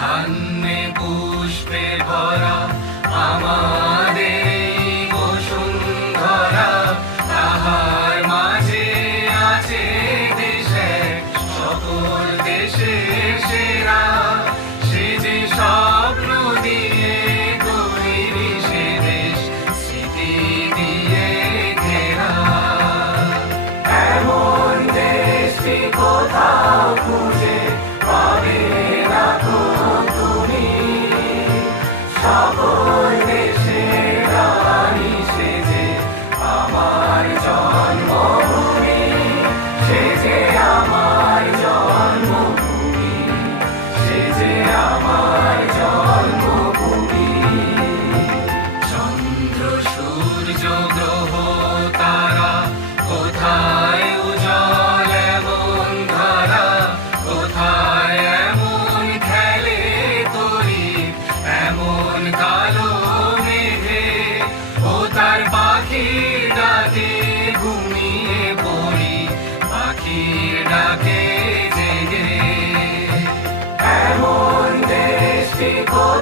ধান্যে পুষ্পে ভরা আমাদের এই বসুন্ধরা, তাহার মাঝে আছে দেশে সকল দেশের সেরা। সে যে স্বপ্ন দিয়ে তৈরি সে দেশ, স্মৃতি দিয়ে ঘেরা। এমন দেশটি কোথাও খুঁজে পাবে না তো তুমি, সকল দেশের রানী সে যে আমার জন্মভূমি, সে যে আমার জন্মভূমি, সে যে আমার জন্মভূমি। চন্দ্র সূর্য গ্রহ তারা কোথায় উজ্জ্বল এমন ধারা, কোথায় এমন খেলে তরি এমন কালো মেঘে। ও তার পাখির ডাকে ঘুমিয়ে পড়ি, পাখির ডাকে জেগে। এমন দেশটি